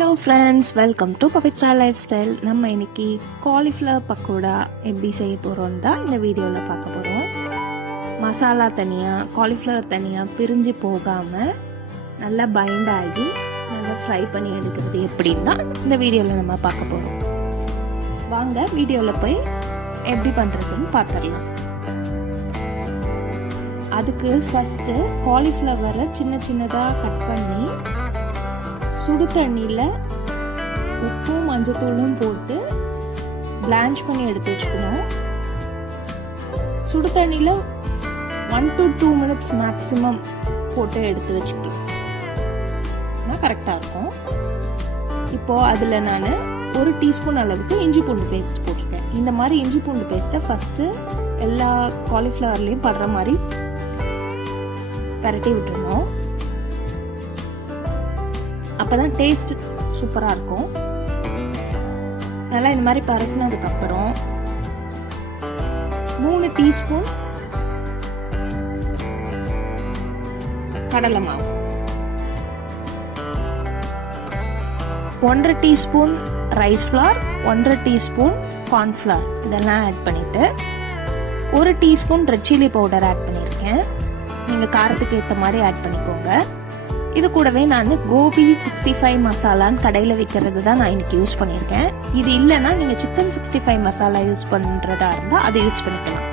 Hello friends, welcome to Pavithra life style. நம்ம இன்னைக்கு cauliflower pakoda எப்படி செய்ய போகிறோம் தான் இந்த வீடியோவில் பார்க்க போகிறோம். மசாலா தனியாக, காலிஃப்ளவர் தனியாக பிரிஞ்சு போகாமல் நல்லா பைண்ட் ஆகி நல்லா ஃப்ரை பண்ணி எடுக்கிறது எப்படின்னு தான் இந்த வீடியோவில் நம்ம பார்க்க போகிறோம். வாங்க வீடியோவில் போய் எப்படி பண்ணுறதுன்னு பார்த்துடலாம். அதுக்கு ஃபஸ்ட்டு காலிஃப்ளவரை சின்ன சின்னதாக கட் பண்ணி சுடு தண்ணியில் உப்பும் மஞ்சத்தூளும் போட்டு பிளான்ச் பண்ணி எடுத்து வச்சுக்கணும். சுடு தண்ணியில் 1 to 2 minutes மேக்ஸிமம் போட்டு எடுத்து வச்சுக்கலாம், கரெக்டாக இருக்கும். இப்போது அதில் நான் 1 டீஸ்பூன் அளவுக்கு இஞ்சி பூண்டு பேஸ்ட் போட்டிருக்கேன். இந்த மாதிரி இஞ்சி பூண்டு பேஸ்ட்டை ஃபஸ்ட்டு எல்லா காலிஃப்ளவர்லேயும் படுற மாதிரி பரட்டி விட்டுருணும். அப்போதான் டேஸ்ட் சூப்பராக இருக்கும். நல்லா இந்த மாதிரி பரட்டினதுக்கப்புறம் 3 டீஸ்பூன் கடலை மாவு, 1/2 teaspoon rice flour, 1/2 teaspoon cornflour இதெல்லாம் ஆட் பண்ணிட்டு 1 teaspoon red chilli powder add பண்ணியிருக்கேன். நீங்கள் காரத்துக்கு ஏற்ற மாதிரி ஆட் பண்ணிக்கோங்க. இது கூடவே நான் கோபி 65 மசாலான்னு கடையில் விற்கிறது தான் நான் இன்னைக்கு யூஸ் பண்ணியிருக்கேன். இது இல்லைன்னா நீங்கள் சிக்கன் 65 மசாலா யூஸ் பண்ணுறதா இருந்தால் அதை யூஸ் பண்ணிக்கலாம்.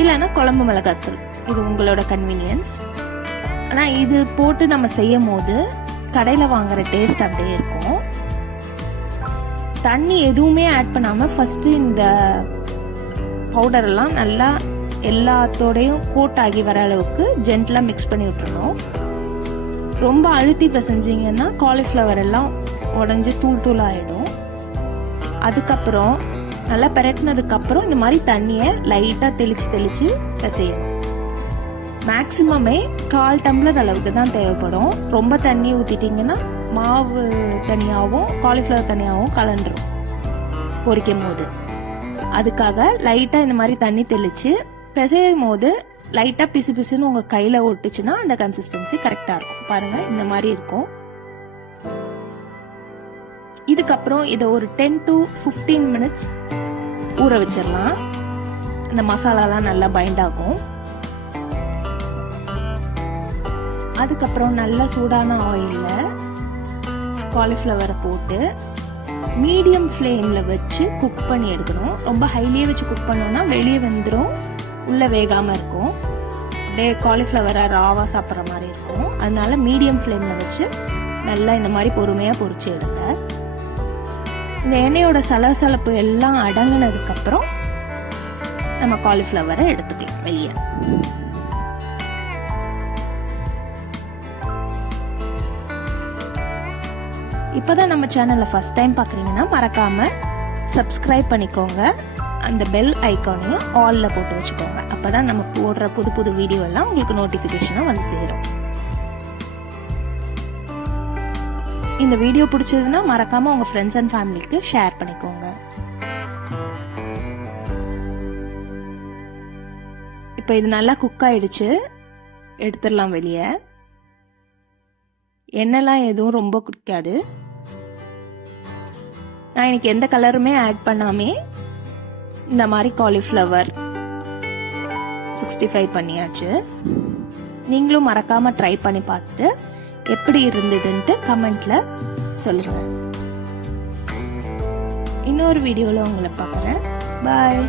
இல்லைன்னா குழம்பு மிளகாத்தூள், இது உங்களோட கன்வீனியன்ஸ். ஆனால் இது போட்டு நம்ம செய்யும் போது கடையில் வாங்குற டேஸ்ட் அப்படியே இருக்கும். தண்ணி எதுவுமே ஆட் பண்ணாமல் ஃபஸ்ட்டு இந்த பவுடரெல்லாம் நல்லா எல்லாத்தோடையும் கோட் ஆகி வர அளவுக்கு ஜென்டலாக மிக்ஸ் பண்ணி விட்டுறணும். ரொம்ப அழுத்தி பிசைஞ்சிங்கன்னா காலிஃப்ளவர் எல்லாம் உடஞ்சி தூள் தூள் ஆகிடும். அதுக்கப்புறம் நல்லா பெரட்டினதுக்கப்புறம் இந்த மாதிரி தண்ணியை லைட்டாக தெளித்து பிசையணும். மேக்ஸிமமே 1/4 டம்ளர் அளவுக்கு தான் தேவைப்படும். ரொம்ப தண்ணி ஊற்றிட்டிங்கன்னா மாவு தனியாகவும் காலிஃப்ளவர் தனியாகவும் கலண்டுரும் பொரிக்கும் போது. அதுக்காக லைட்டாக இந்த மாதிரி தண்ணி தெளித்து பிசையும் போது லைட்டாக பிசு பிசுன்னு உங்கள் கையில் ஒட்டுச்சுன்னா அந்த கன்சிஸ்டன்சி கரெக்டாக இருக்கும். பாருங்கள், இந்த மாதிரி இருக்கும். இதுக்கப்புறம் இதை ஒரு 10 to 15 minutes ஊற வச்சிடலாம். இந்த மசாலாலாம் நல்லா பைண்ட் ஆகும். அதுக்கப்புறம் நல்லா சூடான ஆயிலில் காலிஃப்ளவரை போட்டு மீடியம் ஃப்ளேமில் வச்சு குக் பண்ணி எடுக்கணும். ரொம்ப ஹைலியே வச்சு குக் பண்ணோன்னா வெளியே வந்துடும், உள்ளே வேகாமல் இருக்கும். அப்படியே காலிஃப்ளவரை ராவாக சாப்பிட்ற மாதிரி இருக்கும். அதனால மீடியம் ஃப்ளேமில் வச்சு நல்லா இந்த மாதிரி பொறுமையாக பொரிச்சு எடுங்க. இந்த எண்ணெயோட சலசலப்பு எல்லாம் அடங்கினதுக்கப்புறம் நம்ம காலிஃப்ளவரை எடுத்துக்கலாம் வெளியே. இப்போதான் நம்ம சேனலை ஃபர்ஸ்ட் டைம் பார்க்குறீங்கன்னா மறக்காமல் சப்ஸ்கிரைப் பண்ணிக்கோங்க. அந்த பெல் ஐக்கானையும் ஆலில் போட்டு வச்சுக்கோங்க. அப்போ தான் நம்ம போடுற புது புது வீடியோ எல்லாம் உங்களுக்கு நோட்டிஃபிகேஷனாக வந்து சேரும். இந்த வீடியோ பிடிச்சதுன்னா மறக்காமல் உங்கள் ஃப்ரெண்ட்ஸ் அண்ட் ஃபேமிலிக்கு ஷேர் பண்ணிக்கோங்க. இப்போ இது நல்லா குக் ஆயிடுச்சு, எடுத்துடலாம் வெளியே. எண்ணெய்லாம் எதுவும் ரொம்ப குடிக்காது. நான் இன்னைக்கு எந்த கலருமே ஆட் பண்ணாமே இந்த மாதிரி காலிஃப்ளவர் 65 பண்ணியாச்சு. நீங்களும் மறக்காம ட்ரை பண்ணி பார்த்துட்டு எப்படி இருந்ததுன்ட்டு கமெண்ட்ல சொல்லுங்க. இன்னொரு வீடியோல உங்களை பார்க்குறேன். பாய்.